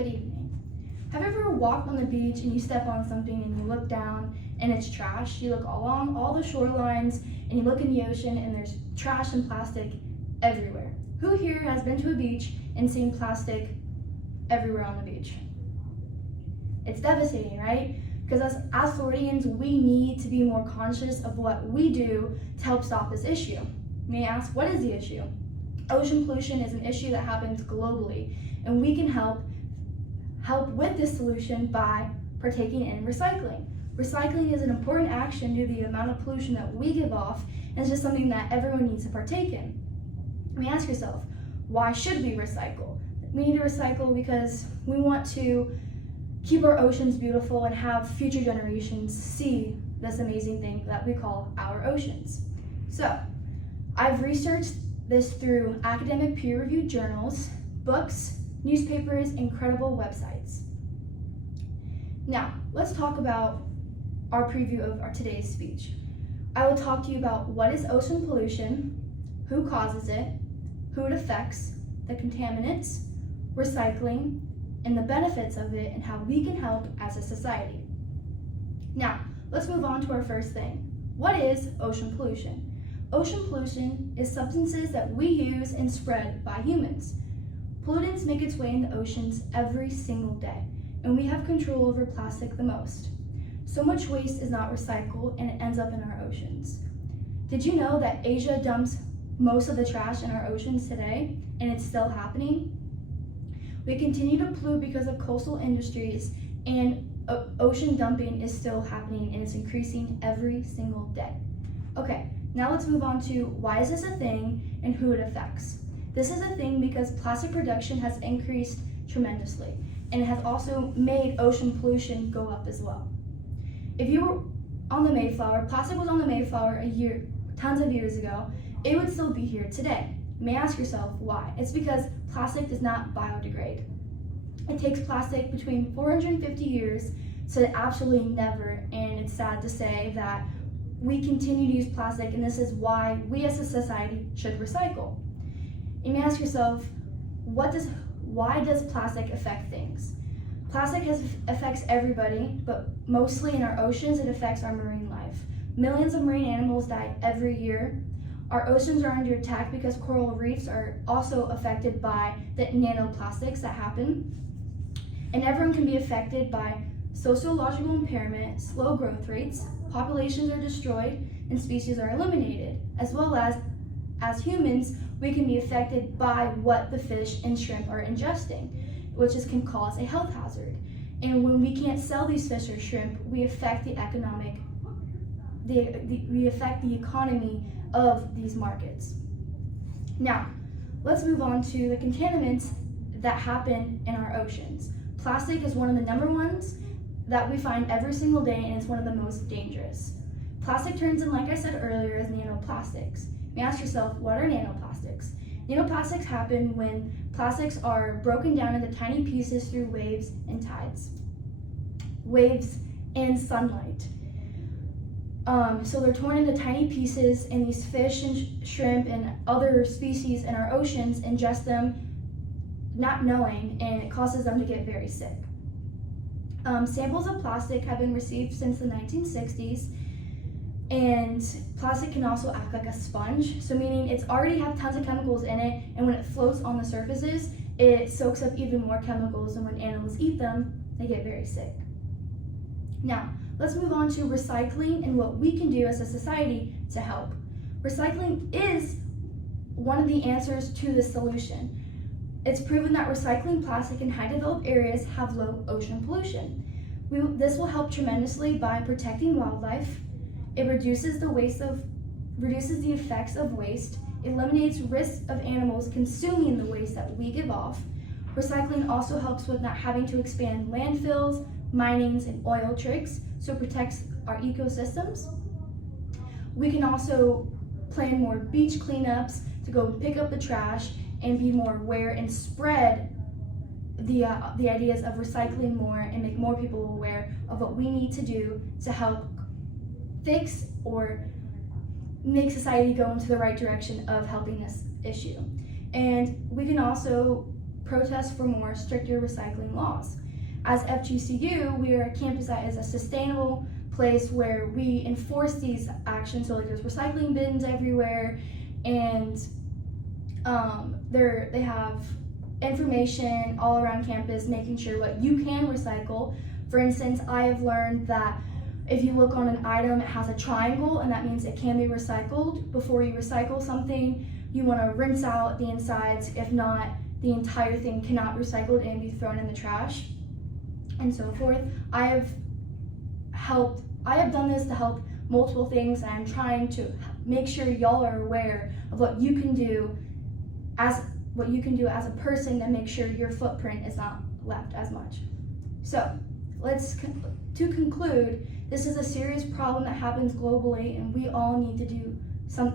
Good evening. Have you ever walked on the beach and you step on something and you look down and it's trash? You look along all the shorelines and you look in the ocean and there's trash and plastic everywhere. Who here has been to a beach and seen plastic everywhere on the beach? It's devastating, right? Because as Floridians, we need to be more conscious of what we do to help stop this issue. You may ask, what is the issue? Ocean pollution is an issue that happens globally, and we can help with this solution by partaking in recycling. Recycling is an important action due to the amount of pollution that we give off, and it's just something that everyone needs to partake in. You may ask yourself, why should we recycle? We need to recycle because we want to keep our oceans beautiful and have future generations see this amazing thing that we call our oceans. So, I've researched this through academic peer-reviewed journals, books, newspapers, and credible websites. Now, let's talk about our preview of today's speech. I will talk to you about what is ocean pollution, who causes it, who it affects, the contaminants, recycling, and the benefits of it, and how we can help as a society. Now, let's move on to our first thing. What is ocean pollution? Ocean pollution is substances that we use and spread by humans. Pollutants make its way in the oceans every single day, and we have control over plastic the most. So much waste is not recycled and it ends up in our oceans. Did you know that Asia dumps most of the trash in our oceans today, and it's still happening? We continue to pollute because of coastal industries, and ocean dumping is still happening, and it's increasing every single day. Okay, now let's move on to why is this a thing and who it affects. This is a thing because plastic production has increased tremendously, and it has also made ocean pollution go up as well. If you were on the Mayflower, plastic was on the Mayflower tons of years ago, it would still be here today. You may ask yourself why. It's because plastic does not biodegrade. It takes plastic between 450 years to absolutely never, and it's sad to say that we continue to use plastic, and this is why we as a society should recycle. You may ask yourself, why does plastic affect things? Plastic affects everybody, but mostly in our oceans, it affects our marine life. Millions of marine animals die every year. Our oceans are under attack because coral reefs are also affected by the nanoplastics that happen. And everyone can be affected by sociological impairment, slow growth rates, populations are destroyed, and species are eliminated. As well as humans, we can be affected by what the fish and shrimp are ingesting, which can cause a health hazard. And when we can't sell these fish or shrimp, we affect the economy of these markets. Now, let's move on to the contaminants that happen in our oceans. Plastic is one of the number ones that we find every single day, and it's one of the most dangerous. Plastic turns in, like I said earlier, as nanoplastics. You may ask yourself, what are nanoplastics? Nanoplastics happen when plastics are broken down into tiny pieces through waves and tides. Waves and sunlight. So they're torn into tiny pieces, and these fish and shrimp and other species in our oceans ingest them not knowing, and it causes them to get very sick. Samples of plastic have been received since the 1960s, and plastic can also act like a sponge, so meaning it's already have tons of chemicals in it, and when it floats on the surfaces, it soaks up even more chemicals, and when animals eat them, they get very sick. Now, let's move on to recycling and what we can do as a society to help. Recycling is one of the answers to this solution. It's proven that recycling plastic in high developed areas have low ocean pollution. This will help tremendously by protecting wildlife. It reduces the effects of waste, eliminates risks of animals consuming the waste that we give off. Recycling also helps with not having to expand landfills, minings, and oil rigs, so it protects our ecosystems. We can also plan more beach cleanups to go pick up the trash and be more aware and spread the ideas of recycling more and make more people aware of what we need to do to help fix or make society go into the right direction of helping this issue. And we can also protest for more stricter recycling laws. As FGCU, we are a campus that is a sustainable place where we enforce these actions. So like there's recycling bins everywhere, and they have information all around campus making sure what you can recycle. For instance, I have learned that if you look on an item, it has a triangle, and that means it can be recycled. Before you recycle something, you want to rinse out the insides. If not, the entire thing cannot be recycled and be thrown in the trash, and so forth. I have done this to help multiple things, and I'm trying to make sure y'all are aware of what you can do as a person to make sure your footprint is not left as much. So to conclude, this is a serious problem that happens globally, and we all need to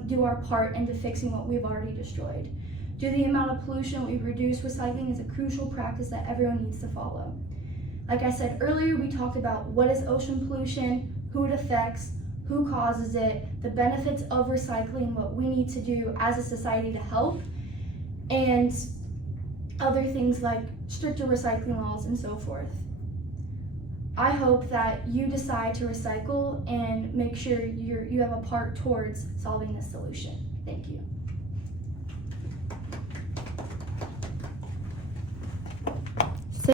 do our part into fixing what we've already destroyed. Due to the amount of pollution we reduce, recycling is a crucial practice that everyone needs to follow. Like I said earlier, we talked about what is ocean pollution, who it affects, who causes it, the benefits of recycling, what we need to do as a society to help, and other things like stricter recycling laws and so forth. I hope that you decide to recycle and make sure you have a part towards solving this solution. Thank you.